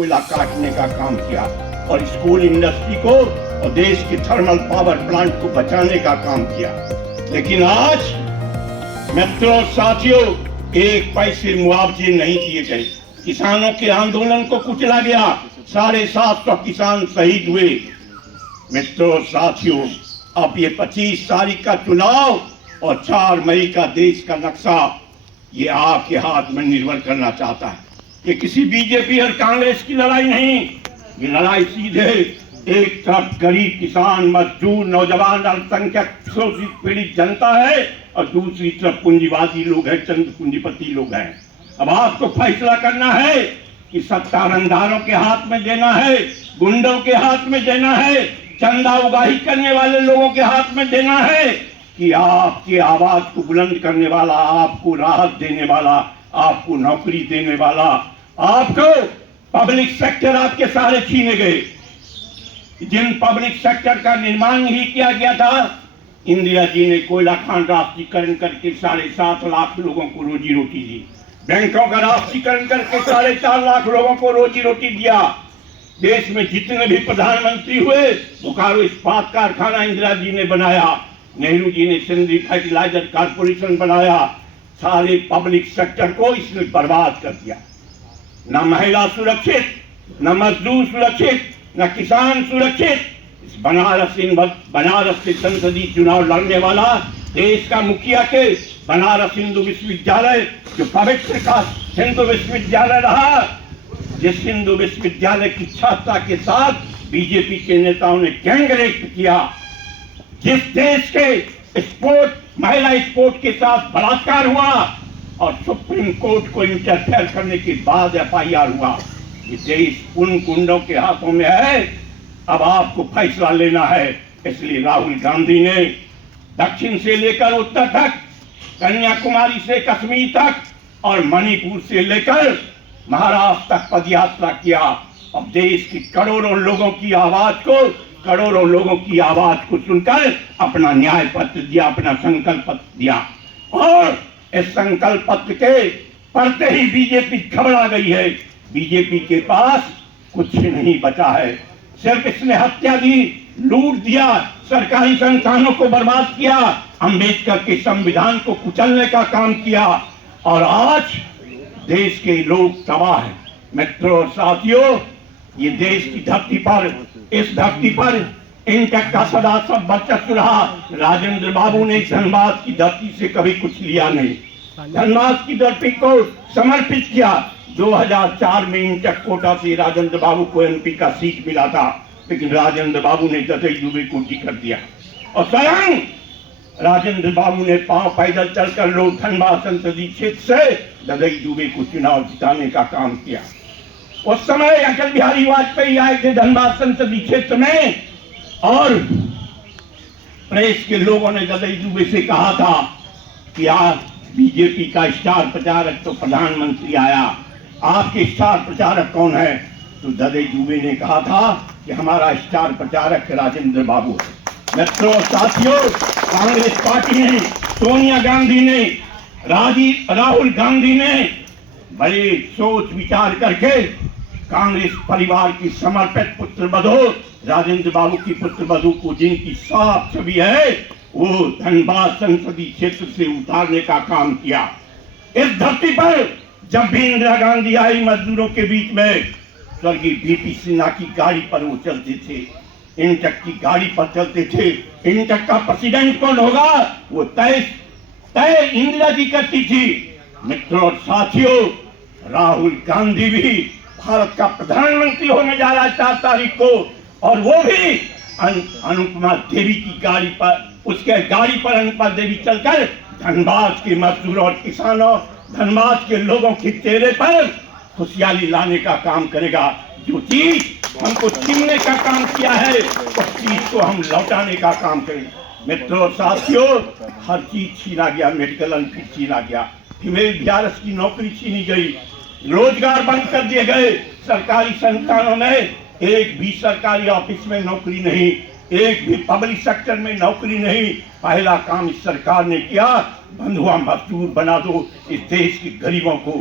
कोयला काटने का काम किया और स्कूल इंडस्ट्री को और देश के थर्मल पावर प्लांट को बचाने का काम किया। लेकिन आज मित्रों और साथियों, एक पैसे मुआवजे नहीं दिए गए। किसानों के आंदोलन को कुचला गया। 750 किसान शहीद हुए। मित्रों और साथियों, अब ये 25 तारीख का चुनाव और 4 मई का देश का नक्शा ये आपके हाथ में निर्भर करना चाहता है। ये किसी बीजेपी और कांग्रेस की लड़ाई नहीं, ये लड़ाई सीधे एक तरफ गरीब किसान, मजदूर, नौजवान, अल्पसंख्यक, शोषित पीड़ित जनता है और दूसरी तरफ पूंजीवादी लोग हैं, चंद पूंजीपति लोग हैं। अब आपको फैसला करना है कि सत्ता रंगदारों के हाथ में देना है, गुंडों के हाथ में देना है, चंदा उगाही करने वाले लोगों के हाथ में देना है कि आपकी आवाज को बुलंद करने वाला, आपको राहत देने वाला, आपको नौकरी देने वाला। आपको पब्लिक सेक्टर आपके सारे छीने गए। जिन पब्लिक सेक्टर का निर्माण ही किया गया था, इंदिरा जी ने कोयला खान राष्ट्रीयकरण करके 7.5 लाख लोगों को रोजी रोटी दी। बैंकों का राष्ट्रीयकरण करके 4.5 लाख लोगों को रोजी रोटी दिया। देश में जितने भी प्रधानमंत्री हुए, बोकारो इस्पात कारखाना इंदिरा जी ने बनाया, नेहरू जी ने सिंधरी फर्टिलाइजर कारपोरेशन बनाया। सारे पब्लिक सेक्टर को इसने बर्बाद कर दिया। न महिला सुरक्षित, न मजदूर सुरक्षित, न किसान सुरक्षित। इस बनारस से संसदीय चुनाव लड़ने वाला देश का मुखिया के बनारस हिंदू विश्वविद्यालय, जो पवित्र का हिंदू विश्वविद्यालय रहा, जिस हिंदू विश्वविद्यालय की छात्रा के साथ बीजेपी के नेताओं ने गैंगरेप किया, जिस देश के महिला स्पोर्ट के साथ बलात्कार हुआ और सुप्रीम कोर्ट को इंटरफेयर करने के बाद FIR हुआ, ये देश उन गुंडों के हाथों में है। अब आपको फैसला लेना है। इसलिए राहुल गांधी ने दक्षिण से लेकर उत्तर तक, कन्याकुमारी से कश्मीर तक और मणिपुर से लेकर महाराष्ट्र तक पदयात्रा किया। अब देश की करोड़ों लोगों की आवाज को सुनकर अपना न्याय पत्र दिया, अपना संकल्प पत्र दिया। और इस संकल्प पत्र के पढ़ते ही बीजेपी घबरा गई है। बीजेपी के पास कुछ नहीं बचा है। सिर्फ इसने हत्या दी, लूट दिया, सरकारी संस्थानों को बर्बाद किया, अंबेडकर के संविधान को कुचलने का काम किया और आज देश के लोग तबाह हैं। मित्रों और साथियों, ये देश की धरती पर, इस धरती पर इंटक का सदा सब वर्चस्व रहा। राजेंद्र बाबू ने धनबाद की धरती से कभी कुछ लिया नहीं। धनबाद की धरती को समर्पित किया। 2004 में इंटक कोटा से राजेंद्र बाबू को MP का सीट मिला था, लेकिन राजेंद्र बाबू ने ददई दुबे को टिकट दिया और स्वयं राजेंद्र बाबू ने पांव पैदल चलकर लोग धनबाद संसदीय क्षेत्र से ददई दुबे को चुनाव जिताने का काम किया। उस समय अटल बिहारी वाजपेयी आए थे धनबाद संसदीय क्षेत्र में और प्रेस के लोगों ने ददई दुबे से कहा था कि आप बीजेपी का स्टार प्रचारक तो प्रधानमंत्री आया, आपके स्टार प्रचारक कौन है? तो ददई दुबे ने कहा था कि हमारा स्टार प्रचारक राजेंद्र बाबू है। मित्रों साथियों, कांग्रेस पार्टी ने, सोनिया गांधी ने, राहुल गांधी ने बड़े सोच विचार करके कांग्रेस परिवार की समर्पित पुत्रवधू राजेंद्र बाबू की पुत्रवधू को, जिनकी साफ छवि है, वो धनबाद संसदीय क्षेत्र से उतारने का काम किया। इस धरती पर जब भी इंदिरा गांधी आई, मजदूरों के बीच में स्वर्गीय BP सिन्हा की गाड़ी पर वो चलते थे, इंटक की गाड़ी पर चलते थे। इंटक का प्रेसिडेंट कौन होगा, वो तय इंदिरा जी करती थी। मित्रों और साथियों, राहुल गांधी भी भारत का प्रधानमंत्री होने जा रहा है 4 तारीख को, और वो भी अनुपमा देवी की गाड़ी पर, उसके गाड़ी पर अनुपमा देवी चलकर धनबाद के मजदूरों और किसानों, धनबाद के लोगों के चेहरे पर खुशहाली लाने का काम करेगा। जो चीज हमको छीनने का काम किया है, उस चीज को हम लौटाने का काम करेंगे। मित्रों और साथियों, हर चीज छीना गया, मेडिकल अनफिट छीना गया, फीमेल VRS की नौकरी छीनी गई, रोजगार बंद कर दिए गए। सरकारी संस्थानों में एक भी सरकारी ऑफिस में नौकरी नहीं, एक भी पब्लिक सेक्टर में नौकरी नहीं। पहला काम इस सरकार ने किया, बंधुआ मजदूर बना दो, इस देश के गरीबों को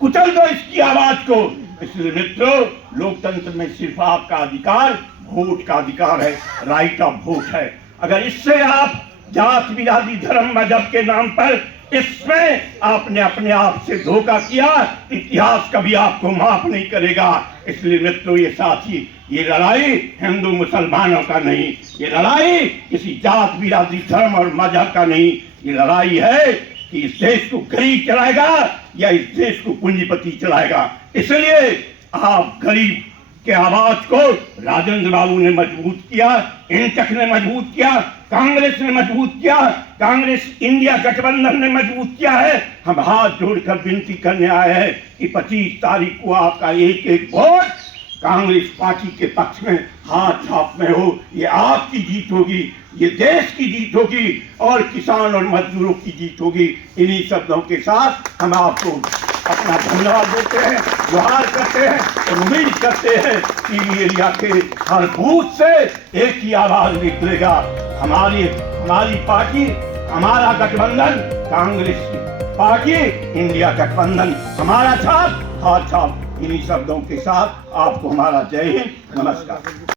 कुचल दो, इसकी आवाज को। इसलिए मित्रों, लोकतंत्र में सिर्फ आपका अधिकार वोट का अधिकार है, राइट ऑफ वोट है। अगर इससे आप जात बिरादरी धर्म मजहब के नाम पर इसमें आपने अपने आप से धोखा किया, इतिहास कभी आपको माफ नहीं करेगा। इसलिए मित्रों, ये साथी, ये लड़ाई हिंदू मुसलमानों का नहीं, ये लड़ाई किसी जात बिरादरी धर्म और मजहब का नहीं, ये लड़ाई है कि इस देश को गरीब चलाएगा या इस देश को पूंजीपति चलाएगा। इसलिए आप गरीब के आवाज को राजेंद्र बाबू ने मजबूत किया, इंटक ने मजबूत किया, कांग्रेस ने मजबूत किया, कांग्रेस इंडिया गठबंधन ने मजबूत किया है। हम हाथ जोड़कर विनती करने आए हैं कि 25 तारीख को आपका एक एक वोट कांग्रेस पार्टी के पक्ष में हाथ छाप में हो। ये आपकी जीत होगी, ये देश की जीत होगी और किसान और मजदूरों की जीत होगी। इन्हीं शब्दों के साथ हम आपको अपना धन्यवाद देते हैं, गुहार करते हैं और उम्मीद करते हैं कि एरिया के हर बूथ से एक ही आवाज निकलेगा, हमारी पार्टी, हमारा गठबंधन, कांग्रेस पार्टी, इंडिया गठबंधन, हमारा छाप, हाथ छाप। इन्हीं शब्दों के साथ आपको हमारा जय हिंद, नमस्कार।